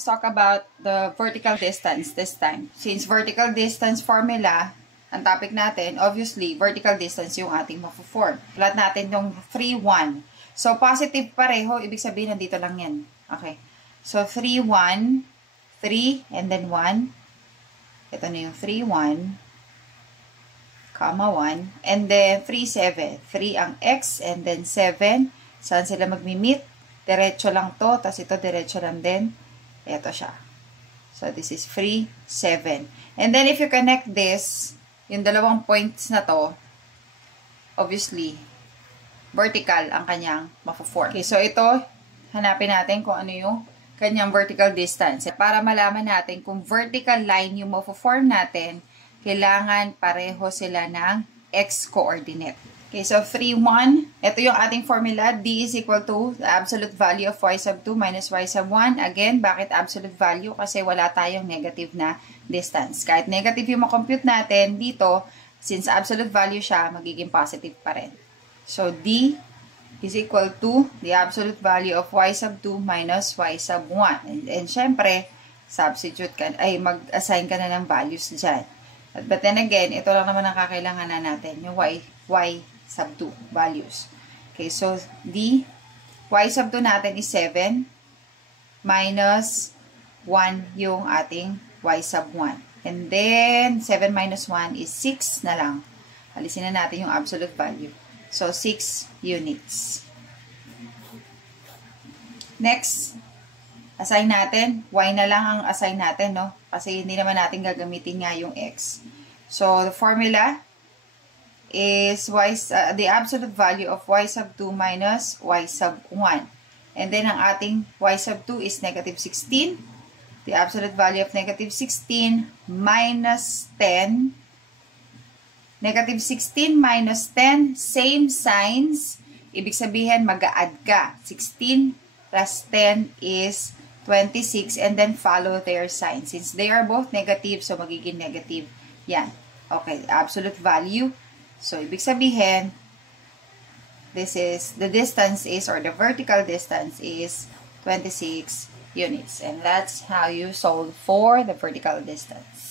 let's talk about the vertical distance this time. Since vertical distance formula, ang topic natin, obviously, vertical distance yung ating mapo-form. Plot natin yung 3, 1. So, positive pareho, ibig sabihin, nandito lang yan. Okay. So, 3, 1, 3, and then 1. Ito na yung 3, 1, comma 1, and then 3, 7. 3 ang x, and then 7. Saan sila magmi-meet? Diretso lang to, tapos ito diretso lang din. Ito siya. So, this is 3, 7. And then, if you connect this, yung dalawang points na to, obviously, vertical ang kanyang mapo-form. Okay, so ito, hanapin natin kung ano yung kanyang vertical distance. Para malaman natin kung vertical line yung mapo-form natin, kailangan pareho sila ng x-coordinate. Okay, so 3, 1. Ito yung ating formula. D is equal to the absolute value of y sub 2 minus y sub 1. Again, bakit absolute value? Kasi wala tayong negative na distance. Kahit negative yung makompute natin, dito, since absolute value siya, magiging positive pa rin. So, D is equal to the absolute value of y sub 2 minus y sub 1. And syempre, substitute ka, ay mag-assign ka na ng values dyan. But then again, ito lang naman ang kakailanganan natin, yung y sub 2 values. Okay, so D, y sub 2 natin is 7 minus 1 yung ating y sub 1. And then, 7 minus 1 is 6 na lang. Alisin na natin yung absolute value. So, 6 units. Next, assign natin. Y na lang ang assign natin, no? Kasi hindi naman natin gagamitin nga yung X. So, the formula is the absolute value of y sub 2 minus y sub 1. And then, ang ating y sub 2 is negative 16. The absolute value of negative 16 minus 10. Negative 16 minus 10, same signs. Ibig sabihin, mag-a-add ka. 16 plus 10 is 26, and then follow their sign. Since they are both negative, so magiging negative yan. Okay, absolute value. So, ibig sabihin, this is, the distance is, or the vertical distance is 26 units. And that's how you solve for the vertical distance.